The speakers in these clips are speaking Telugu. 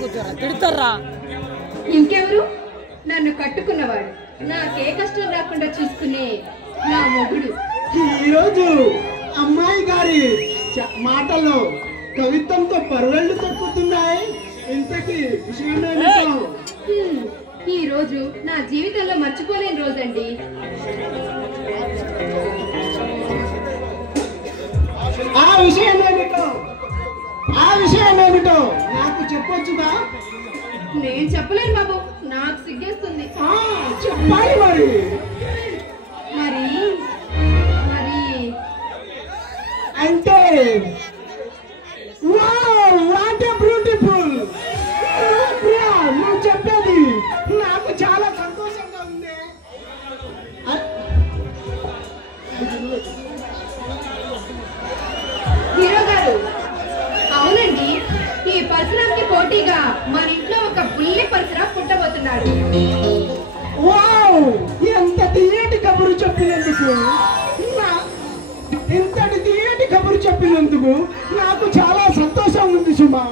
కూర్చోరా తిడతారా. ఇంకెవరు? నన్ను కట్టుకున్నవాడు, నాకే కష్టం రాకుండా చూసుకునే నా మొగుడు. ఈరోజు అమ్మాయి గారి మాటల్లో కవిత్వంతో పర్వళ్ళు తొక్కుతున్నాయి. ఇంతకీ ఈ రోజు నా జీవితంలో మర్చిపోలేని రోజండి. ఆ విషయం ఏమిటో నాకు చెప్పొచ్చుగా? నేను చెప్పలేను బాబు, నాకు సిగ్గేస్తుంది. చెప్పాలి మరి. మరి మరి అంటే వాట్ ఏ బ్యూటిఫుల్. నువ్వు చెప్పేది నాకు చాలా సంతోషంగా ఉంది. హీరో గారు, అవునండి, ఈ పరశురాంకి పోటీగా మన ఇంట్లో ఒక బుల్లి పరశురాం పుట్టబోతున్నాడు. వావ్, ఎంత తీయటి కబురు చెప్పినందుకు, ఇంతటి తీయటి కబురు చెప్పినందుకు నాకు చాలా సంతోషం ఉంది సుమా.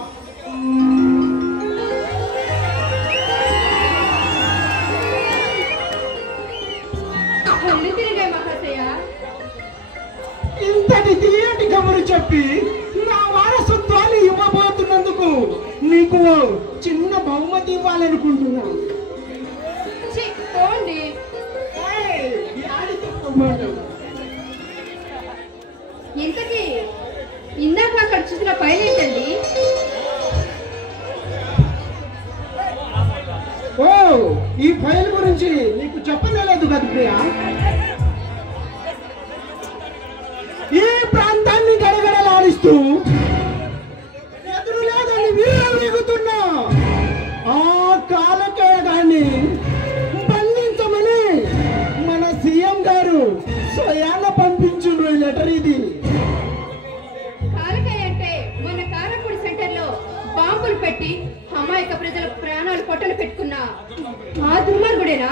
ఇంతటి తీయటి కబురు చెప్పి నా వారసత్వాన్ని ఇవ్వబోతున్నందుకు నీకు చిన్న బహుమతి ఇవ్వాలనుకుంటున్నా. ఇంతకీ ఇందాక అక్కడ చూసిన ఫైల్ ఏంటండి? ఓ, ఈ ఫైల్ గురించి నీకు చెప్పలేదు కదా ప్రియా. ఈ ప్రాంతాన్ని గడగడలాడిస్తూ ఎదురు లేదని వీగుతున్నా ఆ కాలకేయగాన్ని బంధించమని మన సీఎం గారు స్వయాన పంపించుండ్రు ఈ లెటర్. ఇది కాలకాయ అంటే మన కారపూడి సెంటర్ లో బాంబులు పెట్టి అమాయక ప్రజల ప్రాణాలు పొట్టలు పెట్టుకున్న ఆ దుర్మార్గుడేనా?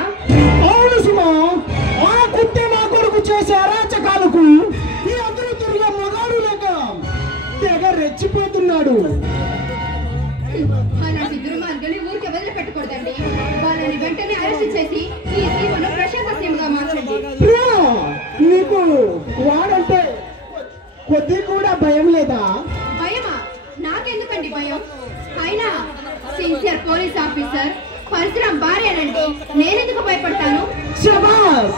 అవును సుమా, ఆ కుట్టే మా కొడుకు చేసే అరాచకాలకు ఈ అందరూ తిరిగే మగాడు లేక తెగ రెచ్చిపోతున్నాడు. అలాంటి దుర్మార్గుని ఊరికి వదిలిపెట్టకూడదండి. వాళ్ళని వెంటనే అరెస్ట్ చేసి ఈ సీమను ప్రశాంత సీమగా మార్చండి. నీకు వాడంటే కొద్ది కూడా భయం లేదా? భయమా? నాకెందుకండి భయం? అయినా సిన్సియర్ పోలీస్ ఆఫీసర్ పరశురాం భార్యనండి, నేనెందుకు భయపడతాను? శబాస్,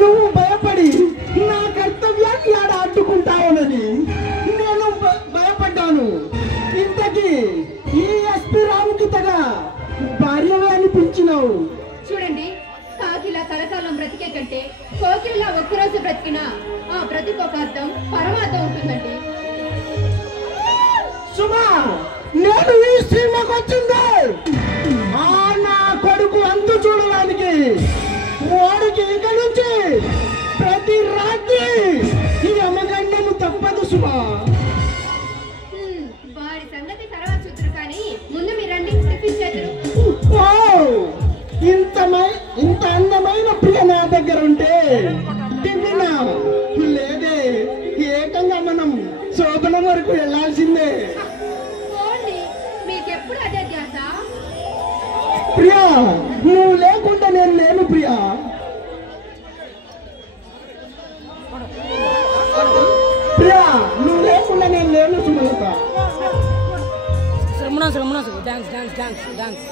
నువ్వు భయపడి నా కర్తవ్యాన్ని ఆడ అడ్డుకుంటావునని నేను భయపడ్డాను. ఇంతకీ ఈ ఎస్పీ రాముకి తగా భార్యవే అనిపించినావు. చూడండి, కాకిలా కలకాలం బ్రతికే కంటే కోకిలా ఒక్కరోజు బ్రతికినా ఆ బ్రతికొక అర్థం పరమార్థం ఉంటుందండి. సుమా, నేను ఈ సీమకు వచ్చింది నా కొడుకు అంతు చూడడానికి. వాడికి ఇక నుంచి ప్రతి రాత్రి ఈ అమ్మగండము తప్పదు సుమా. వాడి సంగతి తర్వాత చూద్దరు, కానీ ముందు మీరండి టిఫిన్ చేద్దరు. ఇంత అందమైన ప్రియ నా దగ్గర ఉంటే టిఫిన్ లేదే, ఏకంగా మనం శోభనం వరకు వెళ్ళాల్సిందే. మీకెప్పుడు అదే ధ్యాస? ప్రియా, నువ్వు లేకుండా నేను లేను ప్రియా. ప్రియా, నువ్వు లేకుండా నేను లేను Sumalatha. Dance dance dance dance